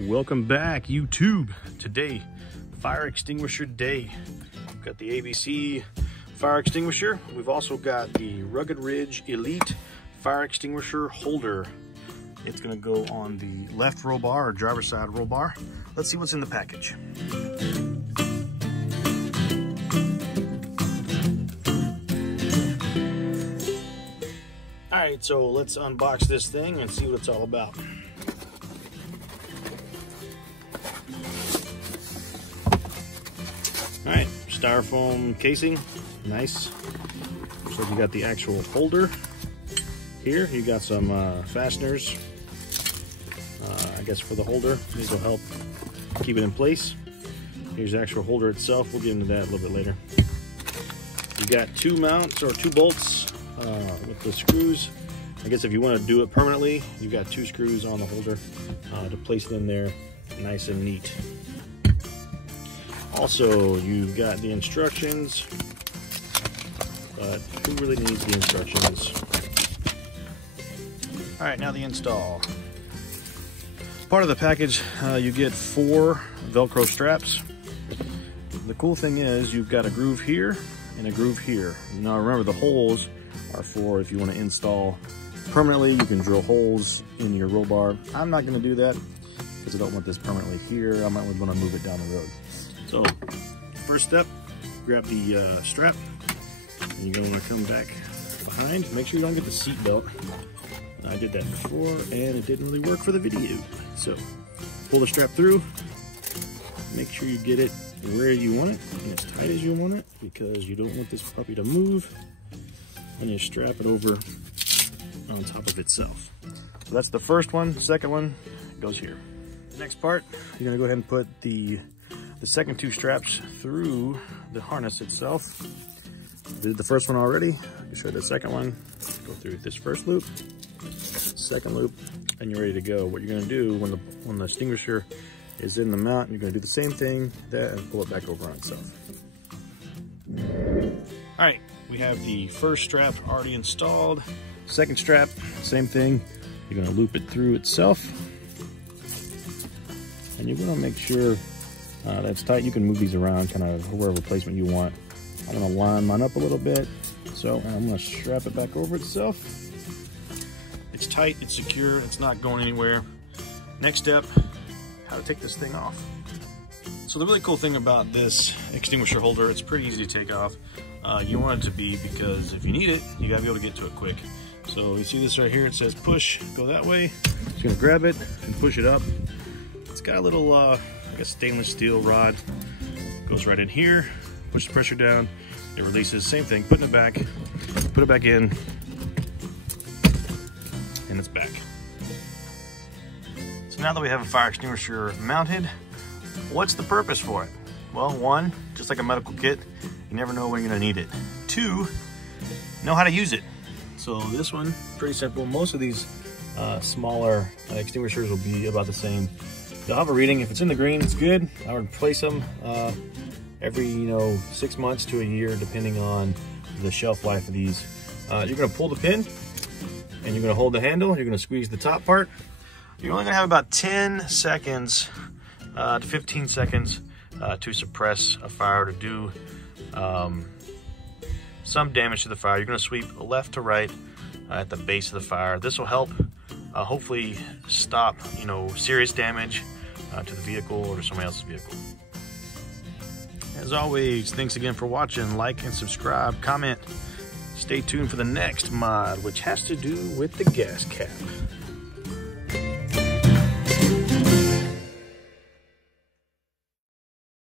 Welcome back, YouTube. Today, fire extinguisher day. We've got the ABC fire extinguisher. We've also got the Rugged Ridge Elite fire extinguisher holder. It's gonna go on the left roll bar or driver's side roll bar. Let's see what's in the package. All right, so let's unbox this thing and see what it's all about. All right, styrofoam casing, nice. So you got the actual holder here. You got some fasteners, I guess for the holder. These will help keep it in place. Here's the actual holder itself. We'll get into that a little bit later. You got two mounts or two bolts with the screws. I guess if you want to do it permanently, you've got two screws on the holder to place it in there nice and neat. Also, you've got the instructions, but who really needs the instructions? All right, now the install. Part of the package, you get 4 Velcro straps. The cool thing is you've got a groove here and a groove here. Now remember, the holes are for if you want to install permanently. You can drill holes in your roll bar. I'm not going to do that because I don't want this permanently here. I might want to move it down the road. So, first step, grab the strap, and you're going to want to come back behind. Make sure you don't get the seat belt. I did that before, and it didn't really work for the video. So, pull the strap through. Make sure you get it where you want it, and as tight as you want it, because you don't want this puppy to move. And you strap it over on top of itself. So that's the first one. Second one goes here. Next part, you're going to go ahead and put the second 2 straps through the harness itself. Did the first one already. I'll show you the second one. Go through this first loop, second loop, and you're ready to go. What you're going to do when the extinguisher is in the mount, you're going to do the same thing, that, and pull it back over on itself. All right, we have the first strap already installed. Second strap, same thing. You're going to loop it through itself, and you're going to make sure that's tight. You can move these around kind of wherever placement you want. I'm going to line mine up a little bit. So I'm going to strap it back over itself. It's tight, it's secure, it's not going anywhere. Next step, how to take this thing off. So the really cool thing about this extinguisher holder, it's pretty easy to take off. You want it to be, because if you need it, you got to be able to get to it quick. So you see this right here, it says push, go that way. Just going to grab it and push it up. It's got a little I guess stainless steel rod, goes right in here, push the pressure down, it releases, same thing, put it back in, and it's back. So now that we have a fire extinguisher mounted, what's the purpose for it? Well, 1, just like a medical kit, you never know when you're gonna need it. 2, know how to use it. So this one, pretty simple. Most of these smaller extinguishers will be about the same. They'll have a reading. If it's in the green, it's good. I would replace them every 6 months to a year, depending on the shelf life of these. You're gonna pull the pin, and you're gonna hold the handle. You're gonna squeeze the top part. You're only gonna have about 10 seconds to 15 seconds to suppress a fire, to do some damage to the fire. You're gonna sweep left to right at the base of the fire. This will help hopefully stop serious damage to the vehicle or to somebody else's vehicle. As always, thanks again for watching. Like and subscribe, comment. Stay tuned for the next mod, which has to do with the gas cap.